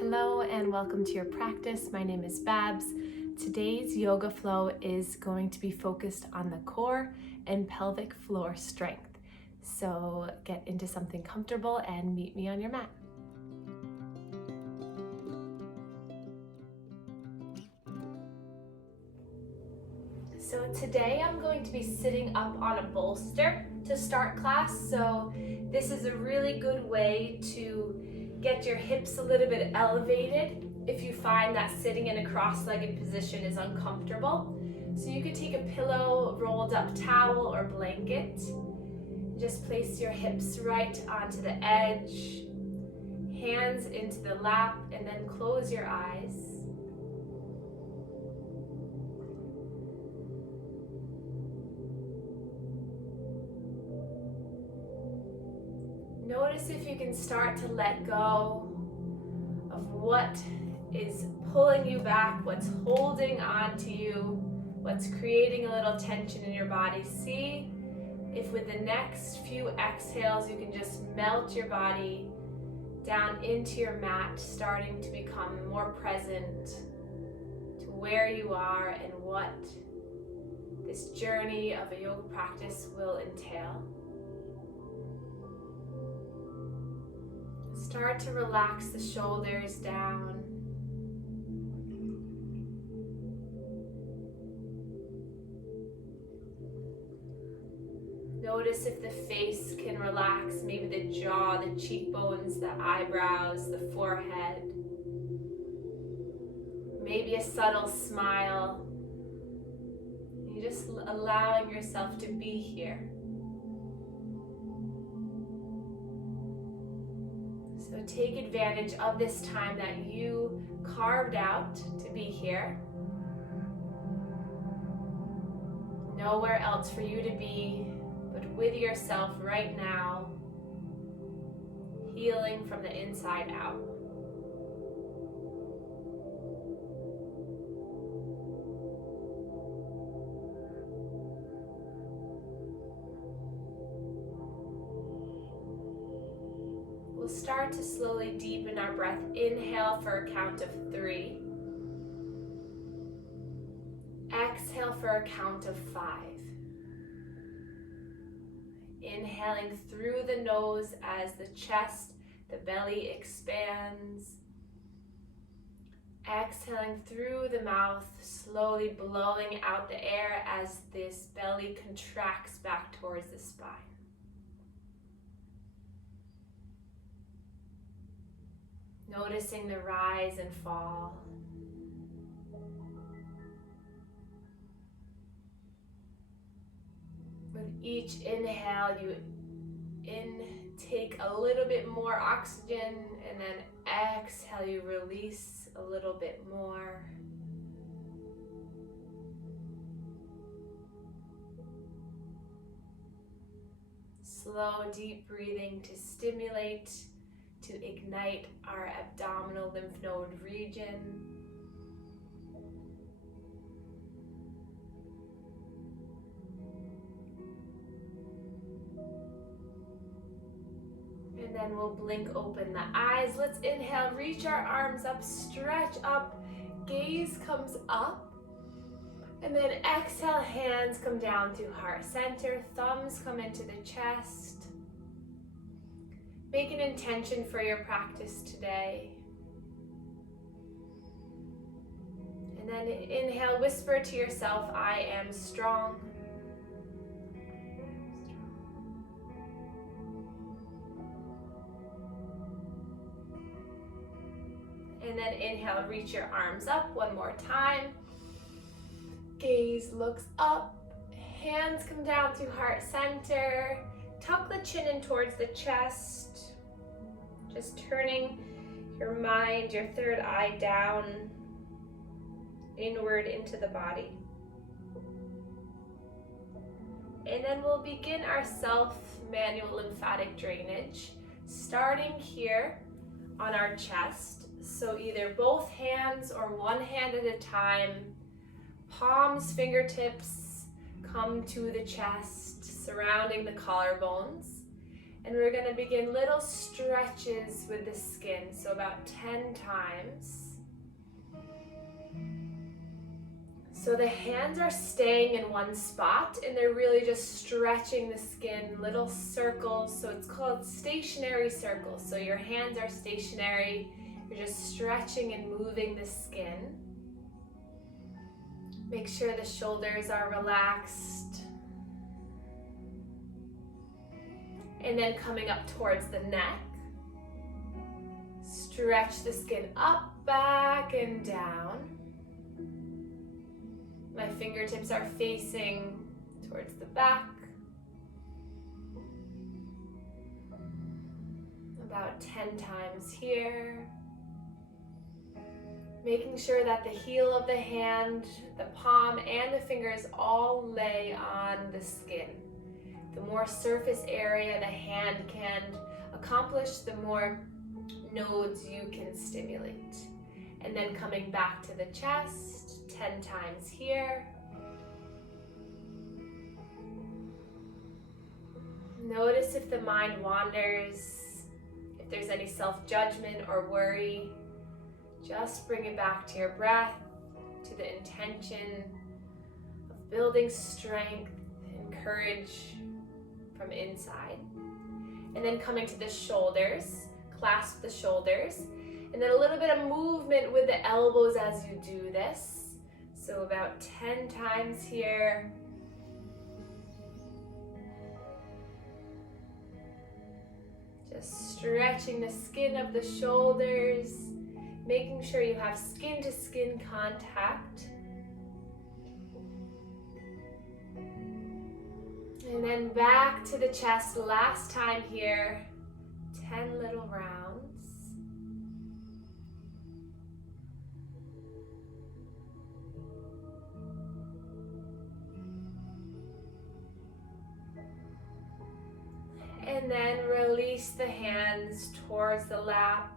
Hello and welcome to your practice. My name is Babz. Today's yoga flow is going to be focused on the core and pelvic floor strength. So get into something comfortable and meet me on your mat. So today I'm going to be sitting up on a bolster to start class. So this is a really good way to get your hips a little bit elevated if you find that sitting in a cross-legged position is uncomfortable. So you could take a pillow, rolled up towel or blanket. Just place your hips right onto the edge, hands into the lap, and then close your eyes. Notice if you can start to let go of what is pulling you back, what's holding on to you, what's creating a little tension in your body. See if with the next few exhales you can just melt your body down into your mat, starting to become more present to where you are and what this journey of a yoga practice will entail. Start to relax the shoulders down. Notice if the face can relax, maybe the jaw, the cheekbones, the eyebrows, the forehead. Maybe a subtle smile. You're just allowing yourself to be here. So take advantage of this time that you carved out to be here. Nowhere else for you to be but with yourself right now, healing from the inside out. We'll start to slowly deepen our breath. Inhale for a count of 3. Exhale for a count of 5. Inhaling through the nose as the chest, the belly expands. Exhaling through the mouth, slowly blowing out the air as this belly contracts back towards the spine. Noticing the rise and fall. With each inhale, you intake a little bit more oxygen, and then exhale, you release a little bit more. Slow, deep breathing to stimulate, to ignite our abdominal lymph node region. And then we'll blink open the eyes. Let's inhale, reach our arms up, stretch up, gaze comes up. And then exhale, hands come down to heart center, thumbs come into the chest. Make an intention for your practice today. And then inhale, whisper to yourself, I am strong. And then inhale, reach your arms up one more time. Gaze looks up, hands come down to heart center. Tuck the chin in towards the chest. Just turning your mind, your third eye down, inward into the body. And then we'll begin our self-manual lymphatic drainage, starting here on our chest. So either both hands or one hand at a time, palms, fingertips come to the chest, surrounding the collarbones. And we're going to begin little stretches with the skin, so about 10 times. So the hands are staying in one spot and they're really just stretching the skin, little circles. So it's called stationary circles. So your hands are stationary, you're just stretching and moving the skin. Make sure the shoulders are relaxed. And then coming up towards the neck. Stretch the skin up, back, and down. My fingertips are facing towards the back. About 10 times here. Making sure that the heel of the hand, the palm, and the fingers all lay on the skin. The more surface area the hand can accomplish, the more nodes you can stimulate. And then coming back to the chest, 10 times here. Notice if the mind wanders, if there's any self-judgment or worry. Just bring it back to your breath, to the intention of building strength and courage from inside. And then coming to the shoulders, clasp the shoulders. And then a little bit of movement with the elbows as you do this. So about 10 times here. Just stretching the skin of the shoulders, making sure you have skin to skin contact. And then back to the chest, last time here, 10 little rounds. And then release the hands towards the lap.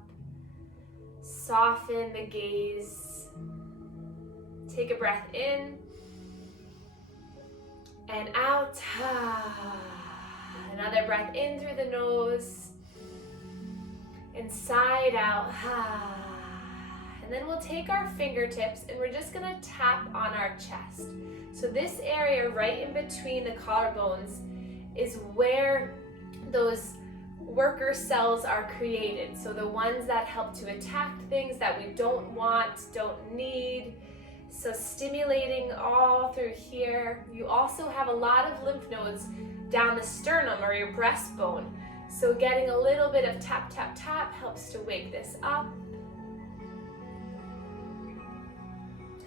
Soften the gaze. Take a breath in and out. Another breath in through the nose. Inside out. And then we'll take our fingertips and we're just going to tap on our chest. So this area right in between the collarbones is where those worker cells are created. So the ones that help to attack things that we don't want, don't need. So stimulating all through here. You also have a lot of lymph nodes down the sternum or your breastbone. So getting a little bit of tap, tap, tap helps to wake this up.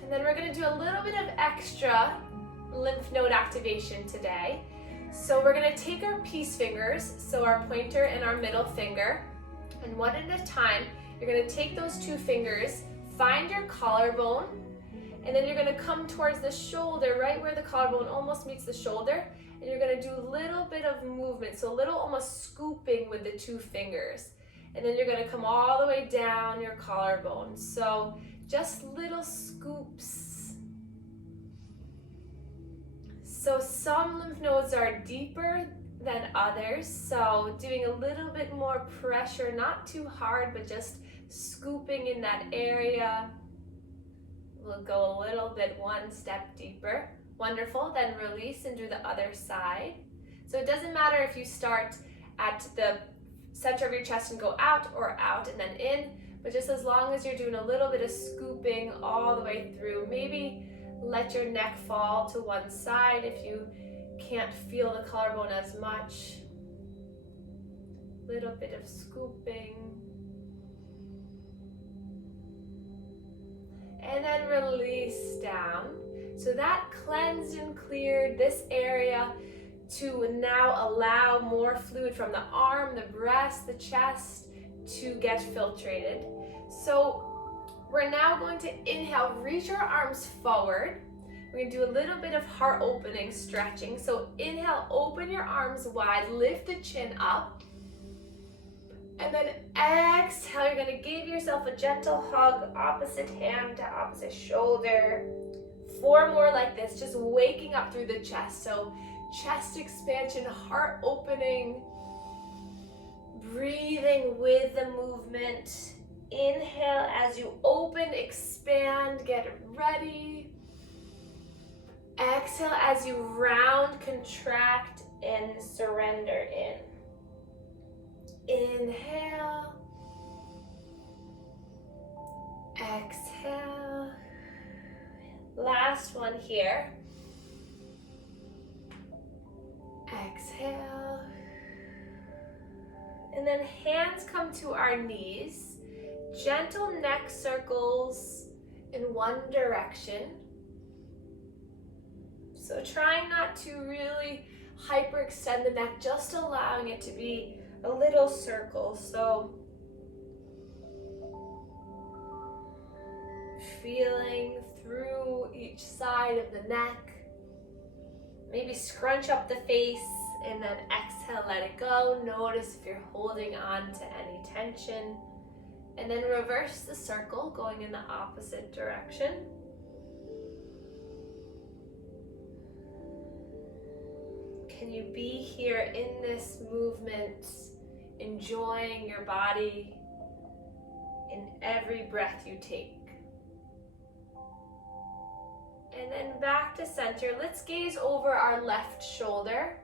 And then we're going to do a little bit of extra lymph node activation today. So we're going to take our peace fingers, so our pointer and our middle finger, and one at a time, you're going to take those two fingers, find your collarbone, and then you're going to come towards the shoulder, right where the collarbone almost meets the shoulder, and you're going to do a little bit of movement, so a little almost scooping with the two fingers. And then you're going to come all the way down your collarbone. So just little scoops. So some lymph nodes are deeper than others, so doing a little bit more pressure, not too hard, but just scooping in that area. We'll go a little bit one step deeper. Wonderful, then release and do the other side. So it doesn't matter if you start at the center of your chest and go out or out and then in, but just as long as you're doing a little bit of scooping all the way through, maybe let your neck fall to one side if you can't feel the collarbone as much. Little bit of scooping. And then release down. So that cleansed and cleared this area to now allow more fluid from the arm, the breast, the chest to get filtrated. So we're now going to inhale, reach our arms forward. We're going to do a little bit of heart opening stretching. So inhale, open your arms wide, lift the chin up. And then exhale, you're going to give yourself a gentle hug, opposite hand to opposite shoulder. 4 more like this, just waking up through the chest. So chest expansion, heart opening. Breathing with the movement. Inhale as you open, expand, get ready. Exhale as you round, contract, and surrender in. Inhale. Exhale. Last one here. Exhale. And then hands come to our knees. Gentle neck circles in one direction. So trying not to really hyperextend the neck, just allowing it to be a little circle. So feeling through each side of the neck. Maybe scrunch up the face and then exhale, let it go. Notice if you're holding on to any tension. And then reverse the circle, going in the opposite direction. Can you be here in this movement, enjoying your body in every breath you take? And then back to center. Let's gaze over our left shoulder.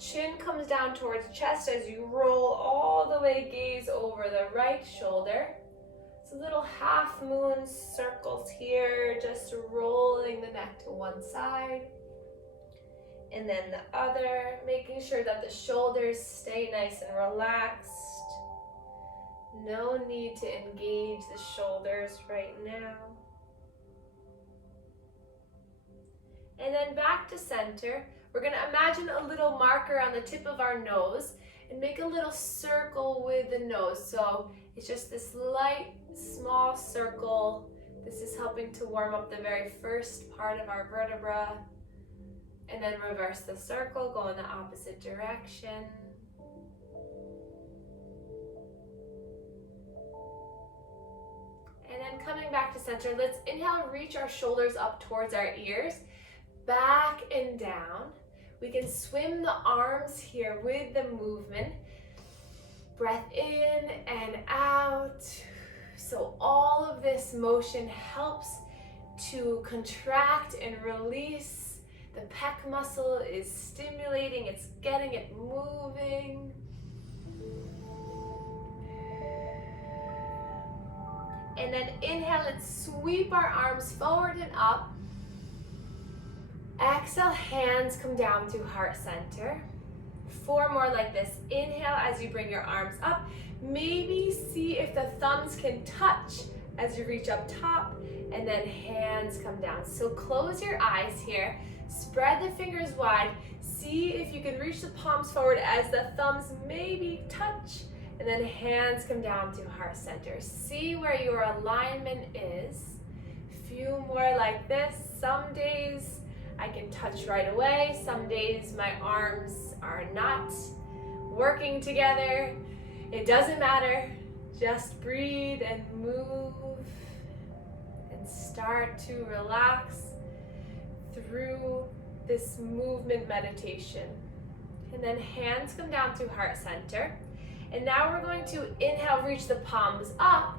Chin comes down towards chest as you roll all the way, gaze over the right shoulder. It's a little half moon circles here, just rolling the neck to one side. And then the other, making sure that the shoulders stay nice and relaxed. No need to engage the shoulders right now. And then back to center. We're going to imagine a little marker on the tip of our nose and make a little circle with the nose. So it's just this light, small circle. This is helping to warm up the very first part of our vertebra. And then reverse the circle, go in the opposite direction. And then coming back to center, let's inhale, reach our shoulders up towards our ears. Back and down. We can swim the arms here with the movement. Breath in and out. So all of this motion helps to contract and release. The pec muscle is stimulating, it's getting it moving. And then inhale, let's sweep our arms forward and up. Exhale, hands come down to heart center. 4 more like this. Inhale as you bring your arms up. Maybe see if the thumbs can touch as you reach up top, and then hands come down. So close your eyes here. Spread the fingers wide. See if you can reach the palms forward as the thumbs maybe touch, and then hands come down to heart center. See where your alignment is. Few more like this. Some days I can touch right away. Some days my arms are not working together. It doesn't matter. Just breathe and move and start to relax through this movement meditation. And then hands come down to heart center. And now we're going to inhale, reach the palms up.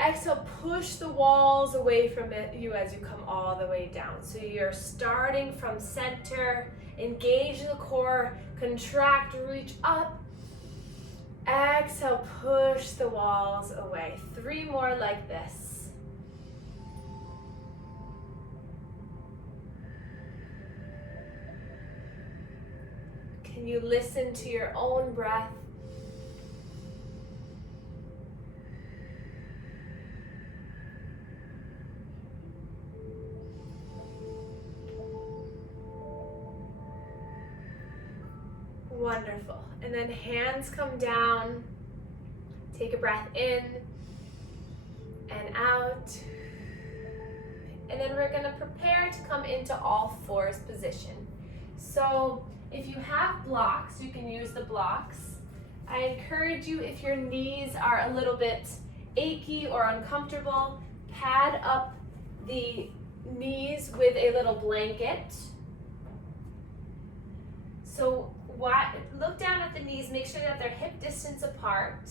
Exhale, push the walls away from you as you come all the way down. So you're starting from center, engage the core, contract, reach up. Exhale, push the walls away. 3 more like this. Can you listen to your own breath? Wonderful. And then hands come down. Take a breath in and out. And then we're going to prepare to come into all fours position. So if you have blocks, you can use the blocks. I encourage you, if your knees are a little bit achy or uncomfortable, pad up the knees with a little blanket. So Look down at the knees, make sure that they're hip distance apart.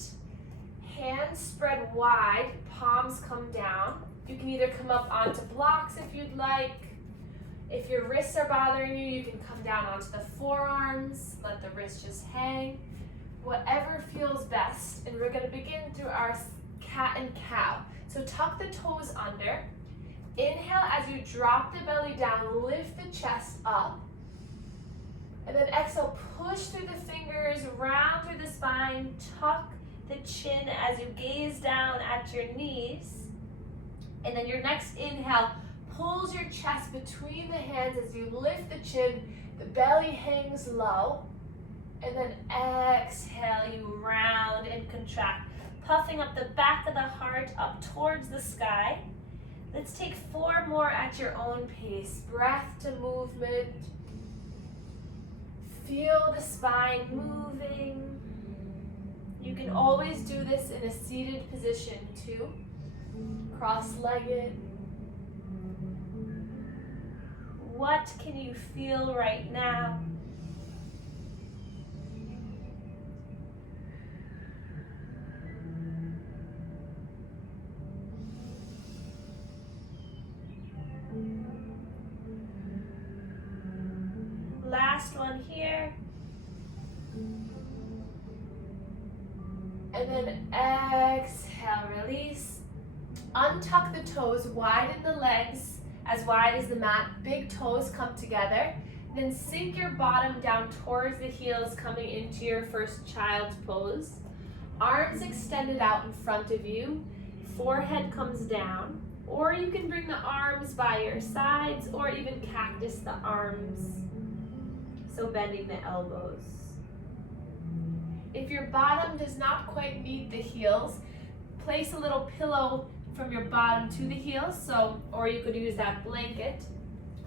Hands spread wide, palms come down. You can either come up onto blocks if you'd like. If your wrists are bothering you, you can come down onto the forearms, let the wrists just hang. Whatever feels best. And we're going to begin through our cat and cow. So tuck the toes under. Inhale as you drop the belly down, lift the chest up. And then exhale, push through the fingers, round through the spine, tuck the chin as you gaze down at your knees. And then your next inhale pulls your chest between the hands as you lift the chin, the belly hangs low. And then exhale, you round and contract, puffing up the back of the heart up towards the sky. Let's take 4 more at your own pace. Breath to movement. Feel the spine moving. You can always do this in a seated position too. Cross-legged. What can you feel right now? Last one here. And then exhale, release. Untuck the toes, widen the legs as wide as the mat. Big toes come together. Then sink your bottom down towards the heels, coming into your first child's pose. Arms extended out in front of you. Forehead comes down. Or you can bring the arms by your sides, or even cactus the arms. So bending the elbows. If your bottom does not quite meet the heels, place a little pillow from your bottom to the heels, or you could use that blanket,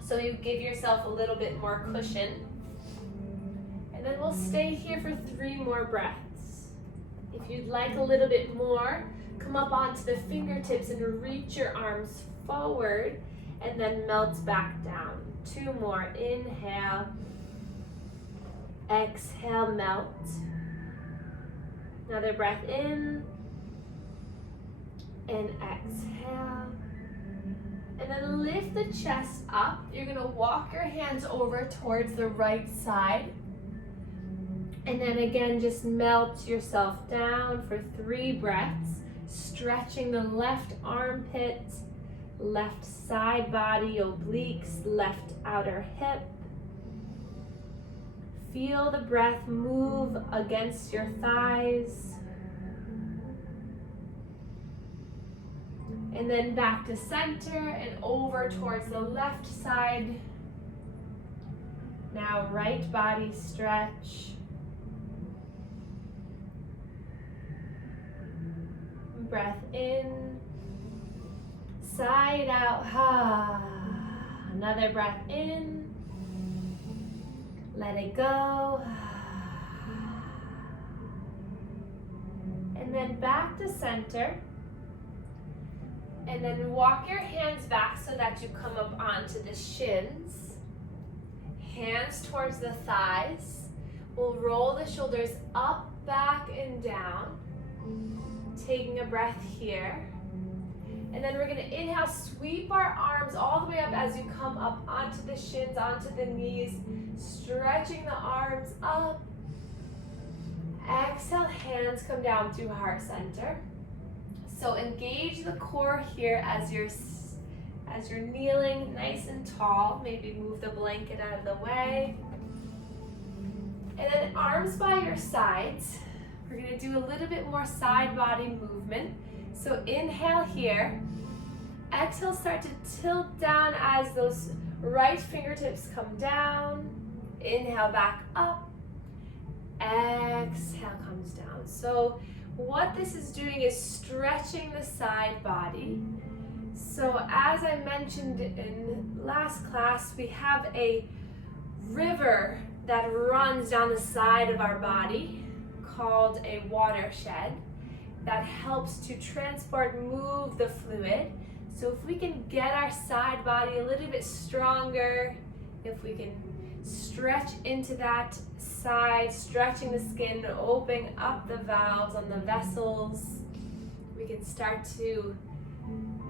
so you give yourself a little bit more cushion. And then we'll stay here for 3 more breaths. If you'd like a little bit more, come up onto the fingertips and reach your arms forward, and then melt back down. 2 more. Inhale. Exhale, melt. Another breath in. And exhale. And then lift the chest up. You're going to walk your hands over towards the right side. And then again, just melt yourself down for 3 breaths. Stretching the left armpit, left side body, obliques, left outer hip. Feel the breath move against your thighs. And then back to center and over towards the left side. Now right body stretch. Breath in, side out, another breath in, let it go, and then back to center, and then walk your hands back so that you come up onto the shins, hands towards the thighs. We'll roll the shoulders up, back, and down. Taking a breath here. And then we're going to inhale, sweep our arms all the way up as you come up onto the shins, onto the knees, stretching the arms up. Exhale, hands come down to heart center. So engage the core here as you're kneeling nice and tall. Maybe move the blanket out of the way. And then arms by your sides. We're going to do a little bit more side body movement. So inhale here. Exhale, start to tilt down as those right fingertips come down. Inhale, back up. Exhale, comes down. So what this is doing is stretching the side body. So as I mentioned in last class, we have a river that runs down the side of our body, called a watershed, that helps to transport, move the fluid. So if we can get our side body a little bit stronger, if we can Stretch into that side, stretching the skin, opening up the valves on the vessels. We can start to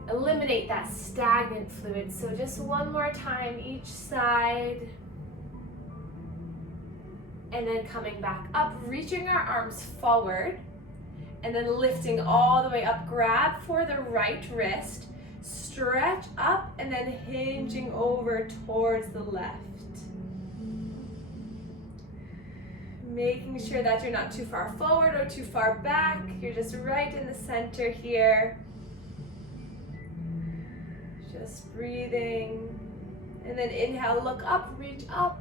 eliminate that stagnant fluid. So just one more time each side. And then coming back up, reaching our arms forward, and then lifting all the way up. Grab for the right wrist, stretch up, and then hinging over towards the left. Making sure that you're not too far forward or too far back. You're just right in the center here. Just breathing. And then inhale, look up, reach up.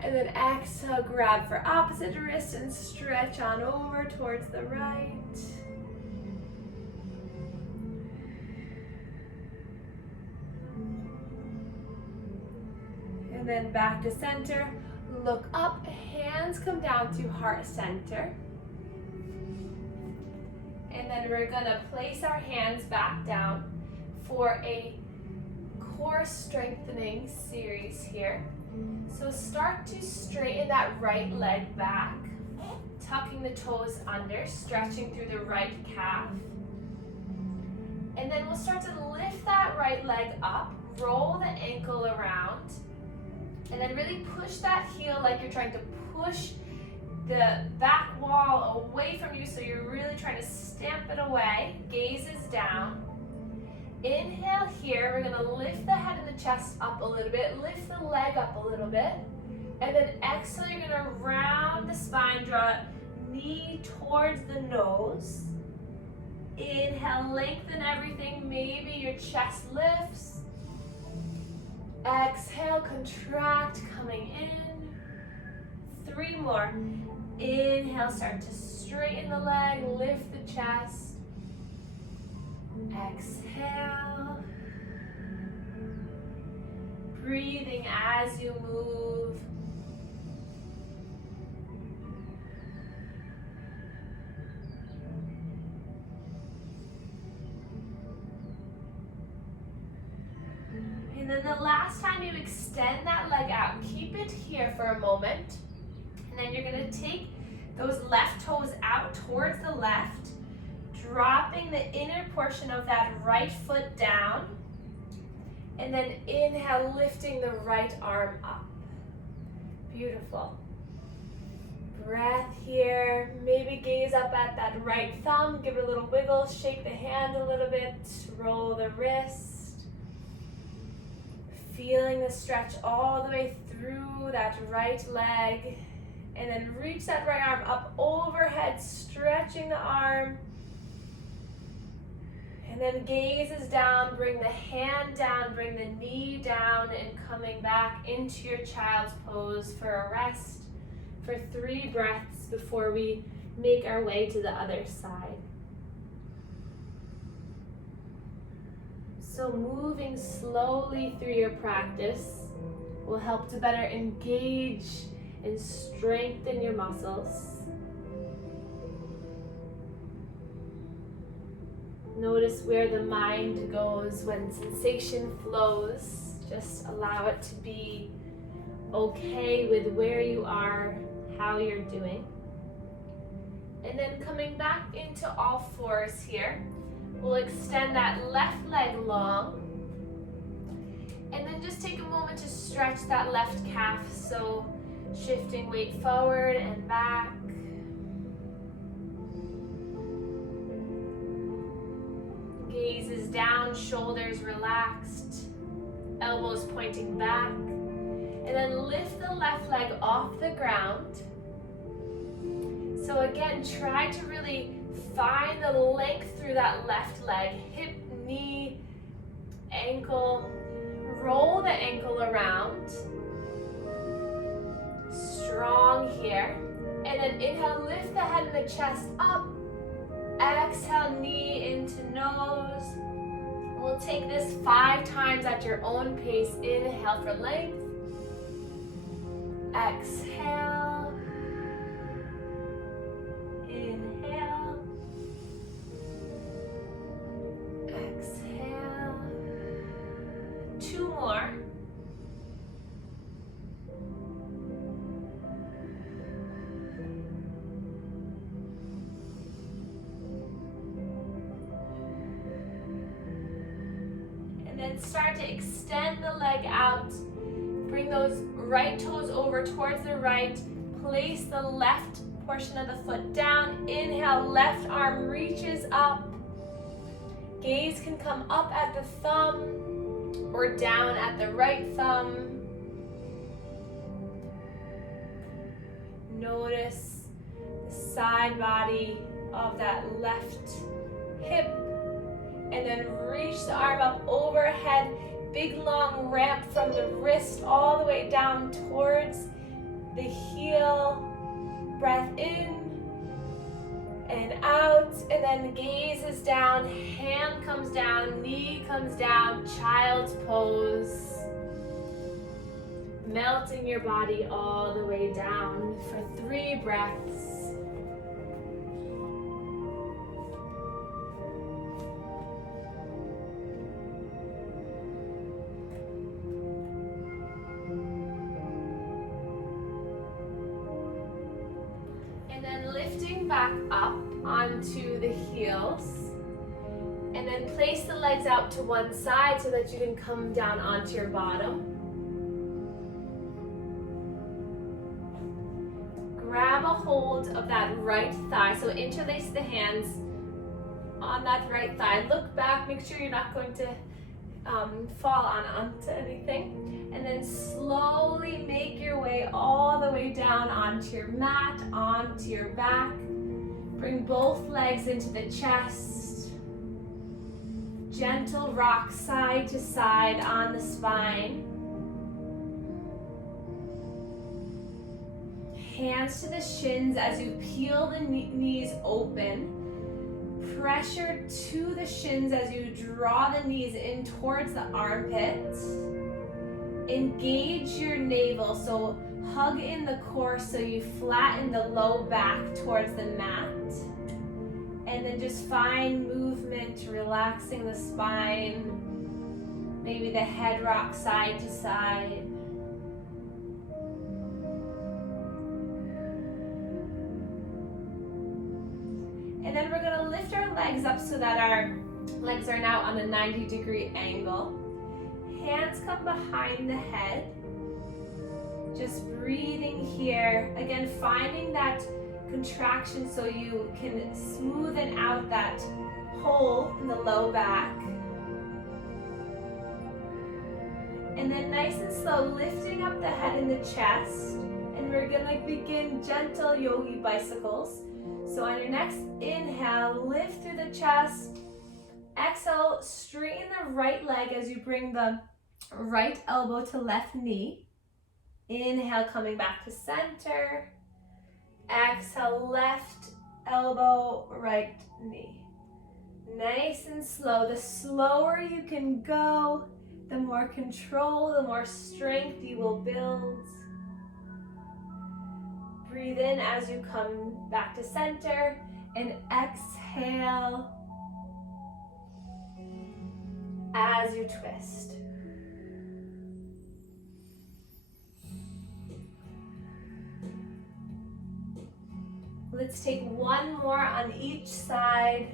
And then exhale, grab for opposite wrist and stretch on over towards the right. And then back to center. Look up, hands come down to heart center. And then we're gonna place our hands back down for a core strengthening series here. So start to straighten that right leg back, tucking the toes under, stretching through the right calf. And then we'll start to lift that right leg up, roll the ankle around, and then really push that heel like you're trying to push the back wall away from you, so you're really trying to stamp it away. Gaze is down. Inhale here, we're gonna lift the head and the chest up a little bit, lift the leg up a little bit, and then exhale, you're gonna round the spine, draw knee towards the nose. Inhale, lengthen everything, maybe your chest lifts. Exhale, contract, coming in. 3 more. Inhale, start to straighten the leg, lift the chest. Exhale. Breathing as you move. And then the last time you extend that leg out, keep it here for a moment. And then you're going to take those left toes out towards the left, dropping the inner portion of that right foot down. And then inhale, lifting the right arm up. Beautiful. Breath here. Maybe gaze up at that right thumb, give it a little wiggle, shake the hand a little bit, roll the wrist. Feeling the stretch all the way through that right leg. And then reach that right arm up overhead, stretching the arm. And then gaze is down, bring the hand down, bring the knee down, and coming back into your child's pose for a rest for 3 breaths before we make our way to the other side. So moving slowly through your practice will help to better engage and strengthen your muscles. Notice where the mind goes when sensation flows. Just allow it to be okay with where you are, how you're doing. And then coming back into all fours here, we'll extend that left leg long. And then just take a moment to stretch that left calf. So shifting weight forward and back. Gaze is down, shoulders relaxed, elbows pointing back. And then lift the left leg off the ground. So again, try to really find the length through that left leg, hip, knee, ankle. Roll the ankle around. Strong here. And then inhale, lift the head and the chest up. Exhale, knee into nose. We'll take this 5 times at your own pace. Inhale for length. Exhale. Inhale. Exhale. 2 more. then start to extend the leg out. Bring those right toes over towards the right. Place the left portion of the foot down. Inhale, left arm reaches up. Gaze can come up at the thumb or down at the right thumb. Notice the side body of that left hip. And then reach the arm up overhead. Big long ramp from the wrist all the way down towards the heel. Breath in and out, and then the gaze is down, hand comes down, knee comes down, child's pose. Melting your body all the way down for 3 breaths. Back up onto the heels, and then place the legs out to one side so that you can come down onto your bottom. Grab a hold of that right thigh, so interlace the hands on that right thigh. Look back, make sure you're not going to fall onto anything, and then slowly make your way all the way down onto your mat, onto your back. Bring both legs into the chest. Gentle rock side to side on the spine. Hands to the shins as you peel the knees open. Pressure to the shins as you draw the knees in towards the armpits. Engage your navel, so hug in the core so you flatten the low back towards the mat. And then just find movement, relaxing the spine. Maybe the head rock side to side. And then we're going to lift our legs up so that our legs are now on a 90-degree angle. Hands come behind the head. Just breathing here. Again, finding that contraction so you can smoothen out that hole in the low back. And then nice and slow, lifting up the head and the chest. And we're gonna begin gentle yogi bicycles. So on your next inhale, lift through the chest. Exhale, straighten the right leg as you bring the right elbow to left knee. Inhale, coming back to center. Exhale, left elbow, right knee. Nice and slow. The slower you can go, the more control, the more strength you will build. Breathe in as you come back to center, and exhale as you twist. Let's take one more on each side.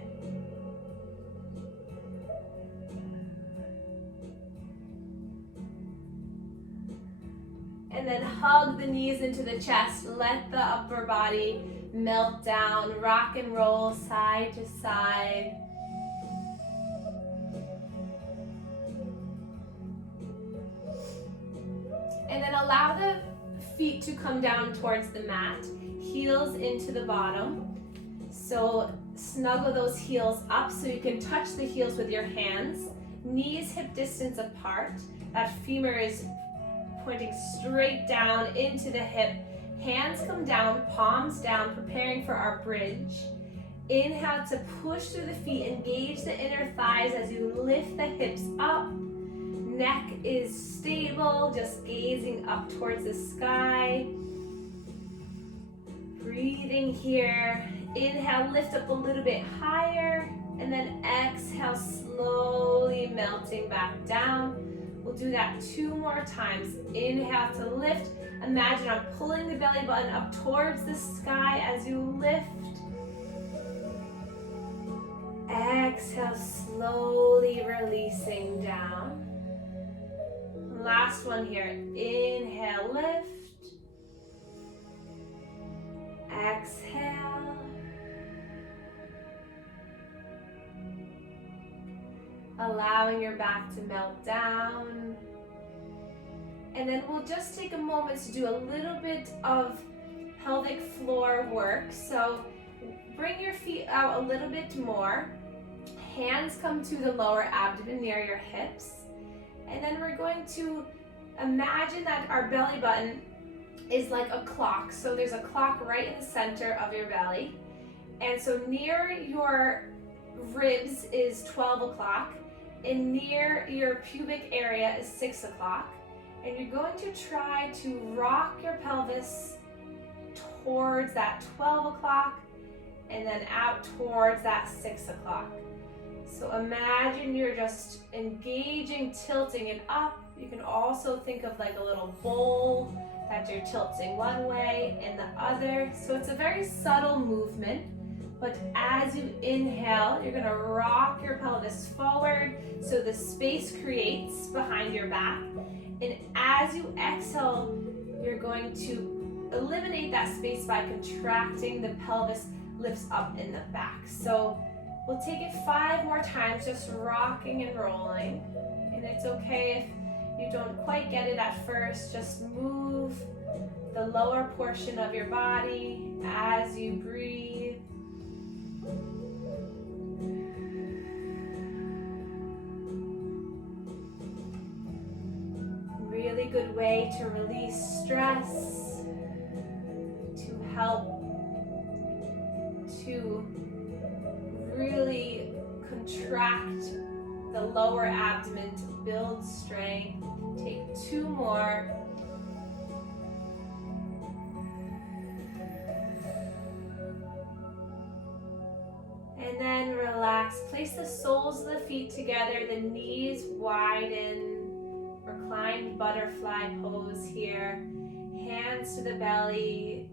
And then hug the knees into the chest. Let the upper body melt down. Rock and roll side to side. And then allow the feet to come down towards the mat. Heels into the bottom. So snuggle those heels up so you can touch the heels with your hands. Knees hip distance apart. That femur is pointing straight down into the hip. Hands come down, palms down, preparing for our bridge. Inhale to push through the feet. Engage the inner thighs as you lift the hips up. Neck is stable, just gazing up towards the sky. Breathing here. Inhale, lift up a little bit higher, and then exhale, slowly melting back down. We'll do that 2 more times. Inhale to lift. Imagine I'm pulling the belly button up towards the sky as you lift. Exhale, slowly releasing down. Last one here. Inhale, lift. Exhale. Allowing your back to melt down. And then we'll just take a moment to do a little bit of pelvic floor work. So bring your feet out a little bit more. Hands come to the lower abdomen near your hips. And then we're going to imagine that our belly button is like a clock. So there's a clock right in the center of your belly. And so near your ribs is 12 o'clock. And near your pubic area is 6 o'clock. And you're going to try to rock your pelvis towards that 12 o'clock and then out towards that 6 o'clock. So imagine you're just engaging, tilting it up. You can also think of like a little bowl that you're tilting one way and the other. So it's a very subtle movement, but as you inhale, you're gonna rock your pelvis forward so the space creates behind your back. And as you exhale, you're going to eliminate that space by contracting. The pelvis lifts up in the back. So we'll take it 5 more times, just rocking and rolling. And it's okay if you don't quite get it at first. Just move the lower portion of your body as you breathe. Really good way to release stress, to help to really contract the lower abdomen to build strength. Take 2 more. And then relax. Place the soles of the feet together, the knees widen. Reclined butterfly pose here. Hands to the belly.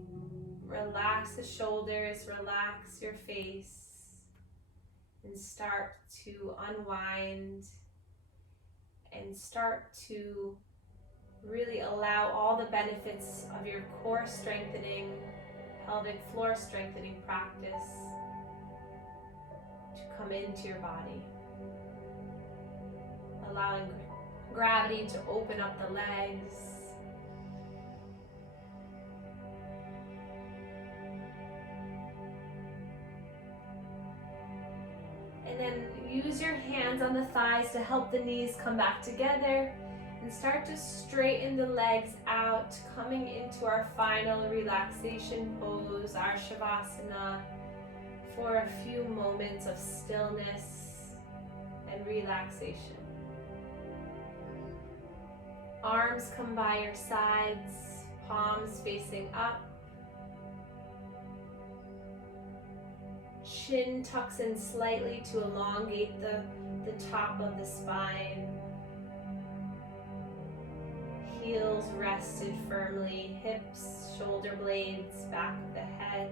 Relax the shoulders, relax your face. And start to unwind. And start to really allow all the benefits of your core strengthening, pelvic floor strengthening practice to come into your body. Allowing gravity to open up the legs. And then use your hands on the thighs to help the knees come back together and start to straighten the legs out, coming into our final relaxation pose, our Shavasana, for a few moments of stillness and relaxation. Arms come by your sides, palms facing up. Chin tucks in slightly to elongate the top of the spine. Heels rested firmly, hips, shoulder blades, back of the head.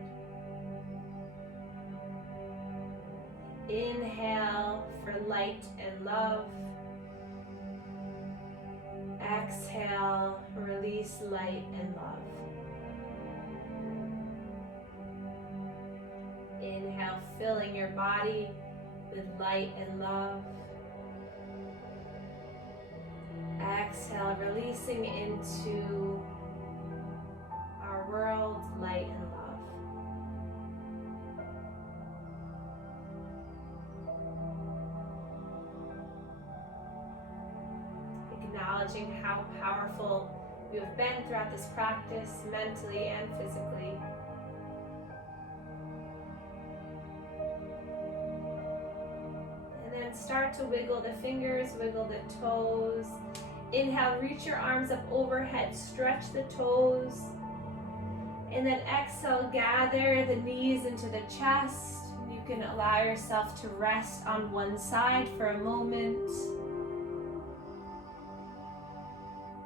Inhale for light and love. Exhale, release light and love. Inhale, filling your body with light and love. Exhale, releasing into our world, light and love. Acknowledging how powerful you have been throughout this practice, mentally and physically. And then start to wiggle the fingers, wiggle the toes. Inhale, reach your arms up overhead, stretch the toes. And then exhale, gather the knees into the chest. You can allow yourself to rest on one side for a moment.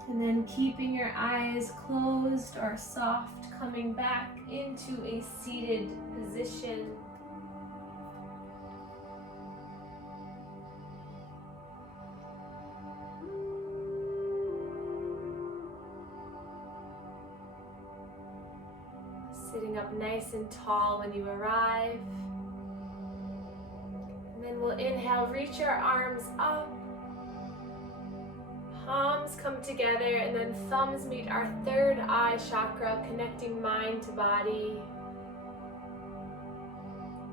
And then keeping your eyes closed or soft, coming back into a seated position. Sitting up nice and tall when you arrive. And then we'll inhale, reach our arms up. Palms come together, and then thumbs meet our third eye chakra, connecting mind to body.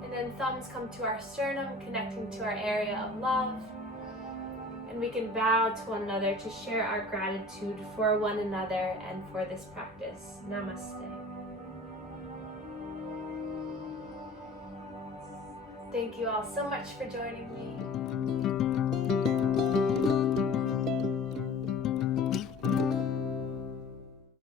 And then thumbs come to our sternum, connecting to our area of love. And we can bow to one another to share our gratitude for one another and for this practice. Namaste. Thank you all so much for joining me.